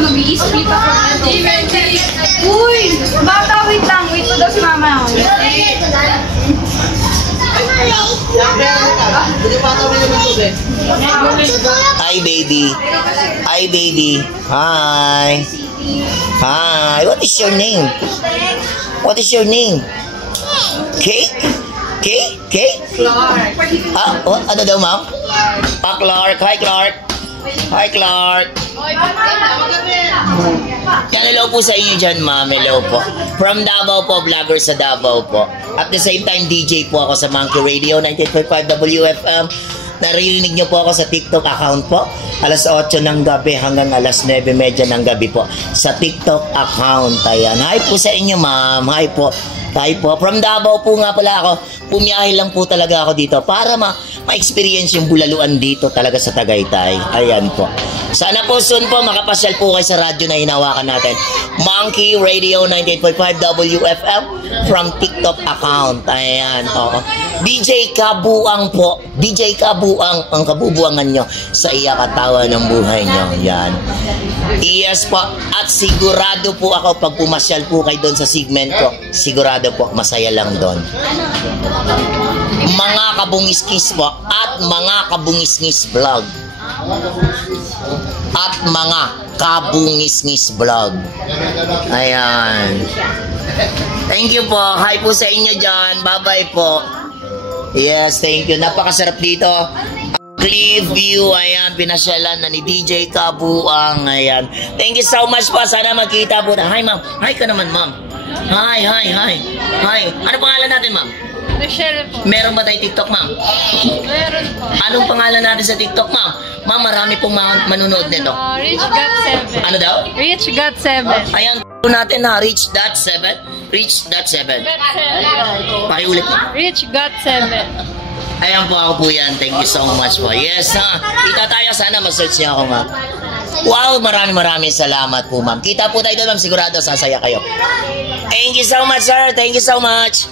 mag-i-split ako. Uy! Bata, wait lang. Wait ko daw si mama. Hi, baby. Hi, baby. Hi. Hi. What is your name? What is your name? Cake? Cake? Cake? Clark. Ah, ano daw, ma'am? Ah, Clark. Hi, Clark. Hi, Clark. Yan, hello po sa inyo dyan, ma'am. Hello po. From Davao po, vlogger sa Davao po. At the same time, DJ po ako sa Monkey Radio 98.5 WFM. Naririnig niyo po ako sa TikTok account po. Alas 8 ng gabi hanggang alas 9:30 ng gabi po. Sa TikTok account. Ayan. Hi po sa inyo, ma'am. Hi po. Hi po. From Davao po nga pala ako. Pumiyahe lang po talaga ako dito para ma-experience yung bulaluan dito talaga sa Tagaytay. Ayan po. Sana po soon po makapasyal po kayo sa radyo na hinawakan natin. Monkey Radio 98.5 WFM from TikTok account. Ayan. Oo. DJ Kabuang po. DJ Kabuang ang kabubuangan nyo sa iyakatawa ng buhay nyo. Yan. Yes po. At sigurado po ako pag pumasyal po kayo doon sa segment ko, sigurado po masaya lang doon. Mga kabungiskis po at mga kabungisngis vlog. At mga kabungisngis vlog. Ayan. Thank you po. Hi po sa inyo dyan. Bye-bye po. Yes, thank you. Napakasarap dito. Cliffview, ayan, pinasyalan na ni DJ Kabuang, ayan. Thank you so much po. Sana magkita po na. Hi, ma'am. Hi ka naman, ma'am. Hi, hi, hi. Hi. Ano pangalan natin, ma'am? Michelle po. Meron ba tayo TikTok, ma'am? Meron po. Anong pangalan natin sa TikTok, ma'am? Ma'am, marami pong manunood nito. Rich got 7. Ano daw? Rich got 7. Ayan, natin na. Reach that 7. Reach that 7. Pakiulit na. Rich got 7. Ayan po, ako po yan. Thank you so much po. Yes, ha. Kita tayo. Sana ma-search niya ako, ma'am. Wow, maraming salamat po, ma'am. Kita po tayo doon, ma'am. Sigurado, sasaya kayo. Thank you so much, sir. Thank you so much.